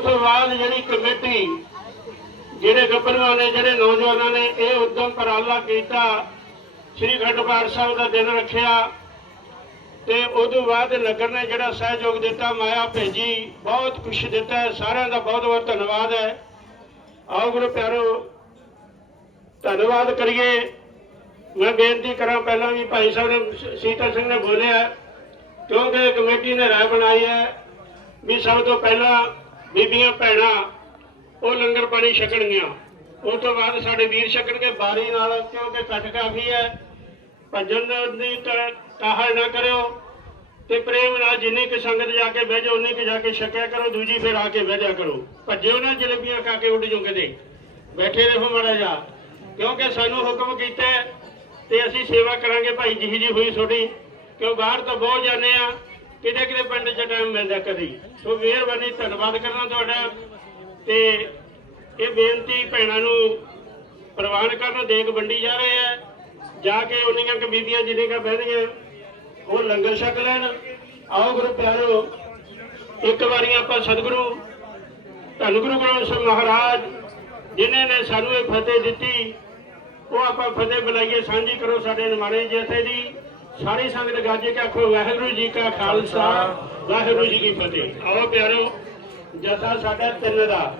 ਉਸ ਤੋਂ ਬਾਅਦ ਜਿਹੜੀ ਕਮੇਟੀ, ਜਿਹੜੇ ਗੱਭਰੂਆਂ ਨੇ, ਜਿਹੜੇ ਨੌਜਵਾਨਾਂ ਨੇ, ਇਹ ਉਦਮ ਉਪਰਾਲਾ ਕੀਤਾ, ਸ੍ਰੀ ਅਖੰਡ ਸਾਹਿਬ ਦਾ ਦਿਨ ਰੱਖਿਆ ਤੇ ਉਦੋਂ ਬਾਅਦ ਨਗਰ ਨੇ ਜਿਹੜਾ ਸਹਿਯੋਗ ਦਿੱਤਾ, ਮਾਇਆ ਭੇਜੀ, ਬਹੁਤ ਕੁਛ ਦਿੱਤਾ ਸਾਰਿਆਂ ਦਾ ਬਹੁਤ ਬਹੁਤ ਧੰਨਵਾਦ ਹੈ। ਆਓ ਗੁਰੂ ਪਿਆਰੋ, ਧੰਨਵਾਦ ਕਰੀਏ। ਮੈਂ ਬੇਨਤੀ ਕਰਾਂ, ਪਹਿਲਾਂ ਵੀ ਭਾਈ ਸਾਹਿਬ ਨੇ, ਸੀਤਾ ਸਿੰਘ ਨੇ ਬੋਲਿਆ, ਕਿਉਂਕਿ ਕਮੇਟੀ ਨੇ ਰਾਏ ਬਣਾਈ ਹੈ ਵੀ ਸਭ ਤੋਂ ਪਹਿਲਾਂ ਬੀਬੀਆਂ, ਭੈਣਾਂ, ਉਹ ਲੰਗਰ ਪਾਣੀ ਛਕਣਗੀਆਂ। ਉਸ ਤੋਂ ਬਾਅਦ ਸਾਡੇ ਵੀਰ ਛਕਣਗੇ, ਬਾਰੀ ਨਾਲ ਕਿਉਂਕਿ ਘੱਟ ਕਾਫੀ ਹੈ। ਭੱਜਣ ਦੀ ਤਾਂ ਕਾਹਲ ਨਾ ਕਰਿਓ ਤੇ ਪ੍ਰੇਮ ਨਾਲ ਜਿੰਨੀ ਕੁ ਸੰਗਤ ਜਾ ਕੇ ਬਹਿ ਜਾਓ, ਉਨੀ ਕੁ ਜਾ ਕੇ ਛਕਿਆ ਕਰੋ, ਦੂਜੀ ਫਿਰ ਆ ਕੇ ਬਹਿ ਜਾ ਕਰੋ। ਭੱਜਿਓ ਨਾ ਜਲੇਬੀਆਂ ਖਾ ਕੇ ਉੱਡ ਜਾਓ ਕਦੇ ਬੈਠੇ ਰਹੋ ਮੜਾ ਜਾ ਕਿਉਂਕਿ ਸਾਨੂੰ ਹੁਕਮ ਕੀਤਾ ਤੇ ਅਸੀਂ ਸੇਵਾ ਕਰਾਂਗੇ ਭਾਈ ਜਿਹੀ ਜੀ ਹੋਈ ਤੁਹਾਡੀ। ਕਿਉਂ ਬਾਹਰ ਤਾਂ ਬਹੁਤ ਜਾਂਦੇ ਆ। ਕਿਤੇ ਕਿਤੇ ਪਿੰਡ 'ਚ ਟਾਈਮ ਮਿਲਦਾ ਕਦੀ ਸੋ ਮਿਹਰਬਾਨੀ, ਧੰਨਵਾਦ ਕਰਨਾ ਤੁਹਾਡਾ ਤੇ ਇਹ ਬੇਨਤੀ ਭੈਣਾਂ ਨੂੰ ਪ੍ਰਵਾਨ ਕਰਨ, ਦੇਗ ਵੰਡੀ ਜਾ ਰਹੇ ਹੈ। ਜਾ ਕੇ ਉਹਨੀਆਂ ਕੁ ਬੀਬੀਆਂ ਜਿੰਨੇ ਕਾ ਬਹਿਣਗੀਆਂ, ਉਹ ਲੰਗਰ ਛਕ ਲੈਣ। ਆਓ ਗੁਰੂ ਪਿਆਰੋ, ਇੱਕ ਵਾਰੀ ਆਪਾਂ ਸਤਿਗੁਰੂ ਧੰਨ ਗੁਰੂ ਗ੍ਰੰਥ ਸਾਹਿਬ ਮਹਾਰਾਜ, ਜਿਨ੍ਹਾਂ ਨੇ ਸਾਨੂੰ ਇਹ ਫਤਿਹ ਦਿੱਤੀ, ਉਹ ਆਪਾਂ ਫਤਿਹ ਬੁਲਾਈਏ, ਸਾਂਝੀ ਕਰੋ ਸਾਡੇ ਨਿਮਾਣੇ ਜਥੇ ਦੀ। ਸਾਰੀ ਸੰਗਤ ਗਾਜੇ ਕੇ ਆਖੋ, ਵਾਹਿਗੁਰੂ ਜੀ ਕਾ ਖਾਲਸਾ, ਵਾਹਿਗੁਰੂ ਜੀ ਕੀ ਫਤਿਹ। ਆਓ ਪਿਆਰੋ, ਜਥਾ ਸਾਡਾ ਤਿੰਨ ਦਾ।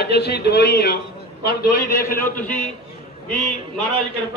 ਅੱਜ ਅਸੀਂ ਦੋ ਹੀ ਆ ਪਰ ਦੋ ਹੀ ਦੇਖ ਲਓ ਤੁਸੀਂ ਵੀ ਮਹਾਰਾਜ ਕਿਰਪਾ